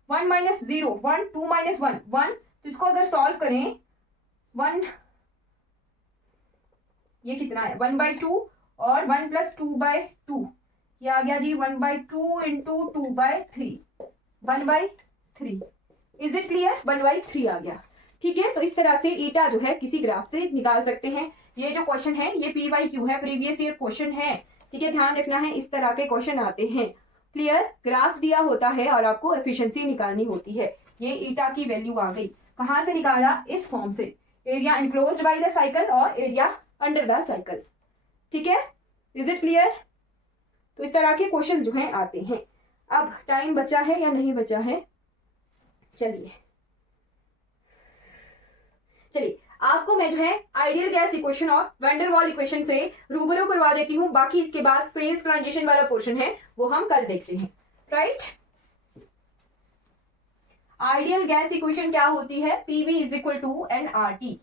1 - 0 1 2 - 1 1। तो इसको अगर सॉल्व करें 1, ये कितना है 1/2 और 1 + 2/2, ये आ गया जी 1/2 इंटू 2/3 1/3। इज इट क्लियर, 1/3 आ गया, ठीक है। तो इस तरह से ईटा जो है किसी ग्राफ से निकाल सकते हैं। ये जो क्वेश्चन है ये PYQ है, प्रीवियस ईयर क्वेश्चन है, ठीक है, ध्यान रखना है, इस तरह के क्वेश्चन आते हैं। क्लियर, ग्राफ दिया होता है और आपको एफिशिएंसी निकालनी होती है। ये ईटा की वैल्यू आ गई, कहां से निकाला, इस फॉर्म से, area enclosed by the cycle और एरिया अंडर द साइकिल, ठीक है। Is it clear? तो इस तरह के क्वेश्चन जो हैं आते हैं। अब टाइम बचा है या नहीं बचा है, चलिए आपको मैं जो है आइडियल गैस इक्वेशन और वैन डर वाल इक्वेशन से रूबरू करवा देती हूँ। बाकी इसके बाद फेज ट्रांजिशन वाला पोर्शन है वो हम कल देखते हैं, राइट। आइडियल गैस इक्वेशन क्या होती है? PV is equal to nRT।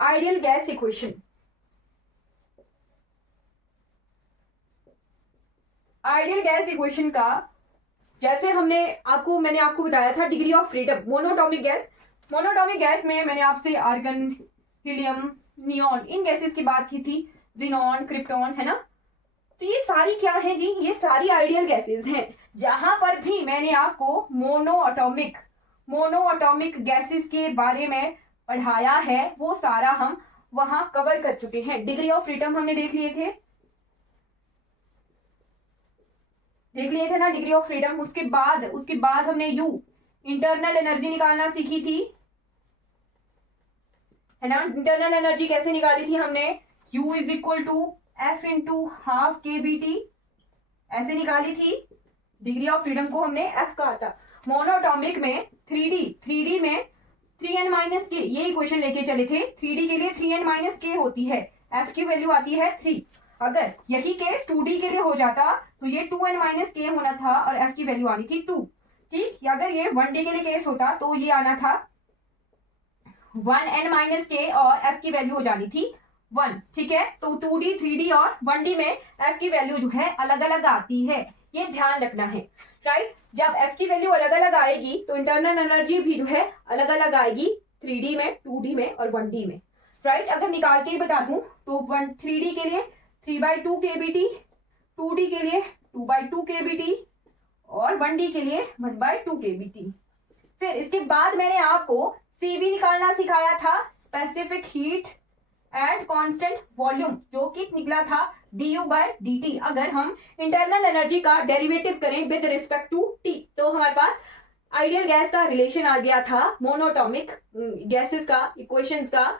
Ideal gas equation, ideal gas equation का जैसे मैंने आपको बताया था degree of freedom, monatomic gas में मैंने आपसे आर्गन, हीलियम, नियॉन, इन गैसेस की बात की थी, जिनॉन, क्रिप्टॉन, है ना। तो ये सारी क्या है जी? ये सारी आइडियल गैसेस हैं। जहां पर भी मैंने आपको मोनो एटॉमिक गैसेस के बारे में पढ़ाया है वो सारा हम वहां कवर कर चुके हैं। डिग्री ऑफ फ्रीडम हमने देख लिए थे ना, डिग्री ऑफ फ्रीडम। उसके बाद हमने यू, इंटरनल एनर्जी निकालना सीखी थी, है ना। इंटरनल एनर्जी कैसे निकाली थी हमने? U is equal to F into half KBT, ऐसे निकाली थी। डिग्री ऑफ फ्रीडम को हमने F कहा था। मोनोटॉमिक में 3D में 3n माइनस के, ये इक्वेशन लेके चले थे। 3D के लिए 3n माइनस के होती है, F की वैल्यू आती है 3। अगर यही केस 2D के लिए हो जाता तो ये 2n माइनस के होना था और F की वैल्यू आनी थी 2। ठीक, अगर ये 1D के लिए केस होता तो ये आना था 1n माइनस के और F की वैल्यू हो जानी थी 1। ठीक है, तो 2D, 3D और 1D में F की वैल्यू जो है अलग अलग आती है, ये ध्यान रखना है, राइट। जब F की वैल्यू अलग अलग आएगी तो इंटरनल एनर्जी भी जो है अलग अलग आएगी, 3D में, 2D में और 1D में, राइट। अगर निकाल के ही बता दूं तो 3D के लिए 3/2 KBT, 2D के लिए 2/2 KBT और 1D के लिए 1/2 KBT। फिर इसके बाद मैंने आपको CV निकालना सिखाया था, specific heat at constant volume, जो कि निकला था du/dt। अगर हम इंटरनल एनर्जी का डेरिवेटिव करें विद रिस्पेक्ट टू T तो हमारे पास आइडियल गैस का रिलेशन आ गया था, मोनोटॉमिक गैसेस का इक्वेशंस का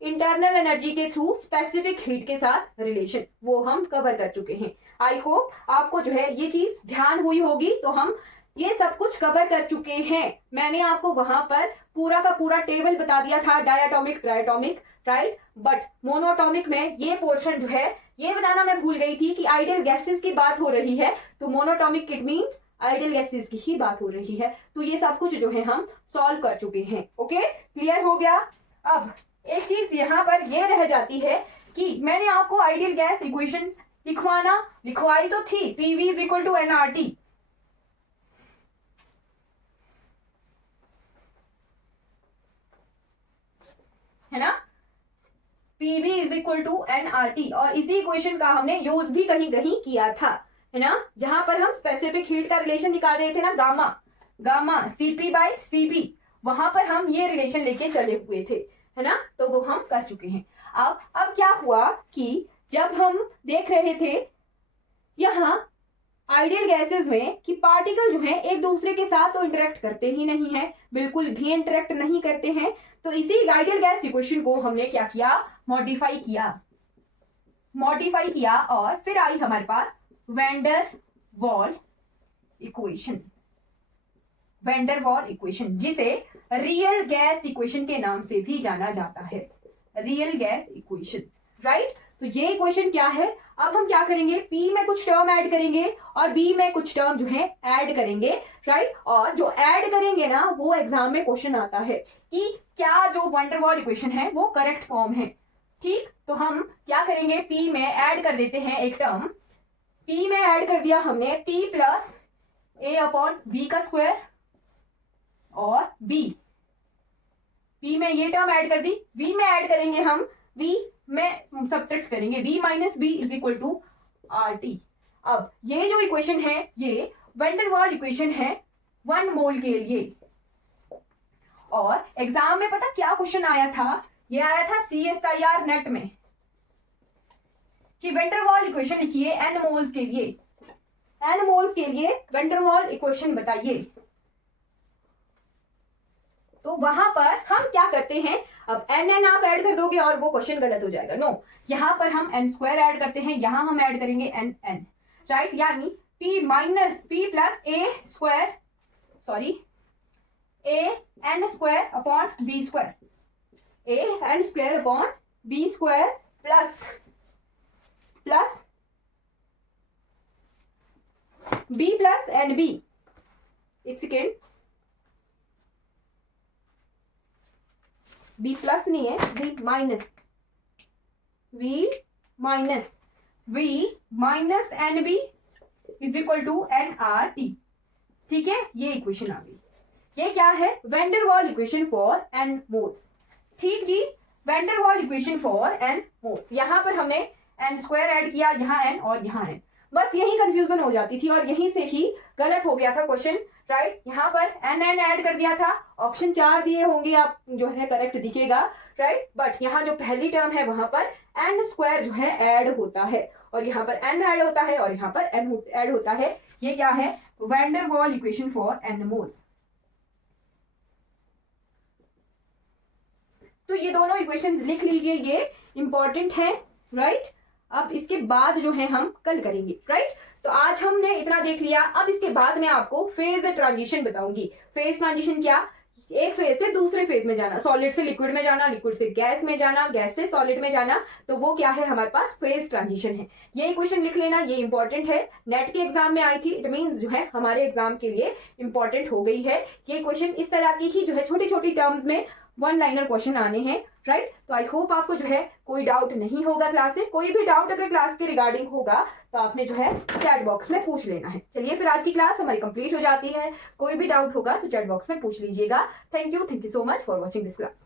इंटरनल एनर्जी के थ्रू स्पेसिफिक हीट के साथ रिलेशन, वो हम कवर कर चुके हैं। आई होप आपको जो है ये चीज ध्यान हुई होगी। तो हम ये सब कुछ कवर कर चुके हैं। मैंने आपको वहां पर पूरा का पूरा टेबल बता दिया था, diatomic, triatomic, right. But monoatomic में ये पोर्शन जो है ये बताना मैं भूल गई थी कि आइडियल गैसेस की बात हो रही है, तो monoatomic it means ideal gases की ही बात हो रही है। तो ये सब कुछ जो है हम सॉल्व कर चुके हैं। ओके, क्लियर हो गया। अब एक चीज यहां पर ये रह जाती है कि मैंने आपको आइडियल गैस इक्वेशन लिखवाई तो थी, PV is equal to nRT, है ना। PV is equal to nRT, और इसी इक्वेशन का हमने यूज भी कहीं कहीं किया था, है ना, जहां पर हम स्पेसिफिक हीट का रिलेशन निकाल रहे थे ना, गामा CP/CP, वहां पर हम ये रिलेशन लेके चले हुए थे, है ना। तो वो हम कर चुके हैं। अब क्या हुआ कि जब हम देख रहे थे यहाँ आइडियल गैसेस में कि पार्टिकल जो है एक दूसरे के साथ तो इंटरेक्ट करते ही नहीं है, बिल्कुल भी इंटरेक्ट नहीं करते हैं। तो इसी आइडियल गैस इक्वेशन को हमने क्या किया? मॉडिफाई किया और फिर आई हमारे पास वैन डर वाल इक्वेशन, जिसे रियल गैस इक्वेशन के नाम से भी जाना जाता है, रियल गैस इक्वेशन, राइट। तो ये इक्वेशन क्या है? अब हम क्या करेंगे? P में कुछ टर्म ऐड करेंगे और B में कुछ टर्म जो है ऐड करेंगे, राइट। और जो ऐड करेंगे ना वो एग्जाम में क्वेश्चन आता है कि क्या जो वैन डर वाल इक्वेशन है वो करेक्ट फॉर्म है। ठीक, तो हम क्या करेंगे? P में ऐड कर देते हैं एक टर्म, P में ऐड कर दिया हमने T प्लस A/V का स्क्वायर, और P में ये टर्म ऐड कर दी, V में ऐड करेंगे हम, V में सब्ट्रैक्ट करेंगे, V minus B is equal to RT। अब ये जो इक्वेशन है ये वैन डर वाल इक्वेशन है 1 मोल के लिए। और एग्जाम में पता क्या क्वेश्चन आया था? ये आया था CSIR नेट में कि वैन डर वाल इक्वेशन लिखिए n मोल्स के लिए, n मोल्स के लिए वैन डर वाल इक्वेशन बताइए। तो वहां पर हम क्या करते हैं, अब n आप ऐड कर दोगे और वो क्वेश्चन गलत हो जाएगा। नो, यहाँ पर हम n स्क्वायर ऐड करते हैं, यहाँ हम ऐड करेंगे n, राइट, यानी p minus p plus a square, sorry a n square upon b square, a n square upon b square plus b plus N B, एक सेकेंड, b प्लस नहीं है, v minus N B is equal to N R T. ठीक है, ये इक्वेशन आ गई। ये क्या है, van Waals equation for N moles. ठीक जी, van Waals equation for N moles. यहां पर हमने एन स्क्वायर ऐड किया, यहाँ एन और यहाँ एन, बस यही कंफ्यूजन हो जाती थी और यहीं से ही गलत हो गया था क्वेश्चन, राइट। यहाँ पर एन ऐड कर दिया था, ऑप्शन 4 दिए होंगे, आप जो है करेक्ट दिखेगा, राइट। बट यहाँ जो पहली टर्म है वहां पर एन स्क्वायर जो है ऐड होता है और यहाँ पर एन ऐड होता है और यहाँ पर एन ऐड होता है। ये क्या है, van Waals equation for N moles. तो ये दोनों इक्वेशंस लिख लीजिए, ये इंपॉर्टेंट है, राइट। अब इसके बाद जो है हम कल करेंगे, राइट। तो आज हमने इतना देख लिया। अब इसके बाद मैं आपको फेज ट्रांजिशन बताऊंगी। फेज ट्रांजिशन क्या, एक फेज से दूसरे फेज में जाना, सॉलिड से लिक्विड में जाना, लिक्विड से गैस में जाना, गैस से सॉलिड में जाना, तो वो क्या है, हमारे पास फेज ट्रांजिशन है। ये इक्वेशन लिख लेना, ये इंपॉर्टेंट है, नेट के एग्जाम में आई थी, इट मींस जो है हमारे एग्जाम के लिए इंपॉर्टेंट हो गई है। ये क्वेश्चन इस तरह की ही जो है छोटी छोटी टर्म्स में वन लाइनर क्वेश्चन आने हैं, राइट। तो आई होप आपको जो है कोई डाउट नहीं होगा क्लास से। कोई भी डाउट अगर क्लास के रिगार्डिंग होगा तो आपने जो है चैट बॉक्स में पूछ लेना है। चलिए फिर आज की क्लास हमारी कंप्लीट हो जाती है। कोई भी डाउट होगा तो चैट बॉक्स में पूछ लीजिएगा। Thank you so much for watching this class.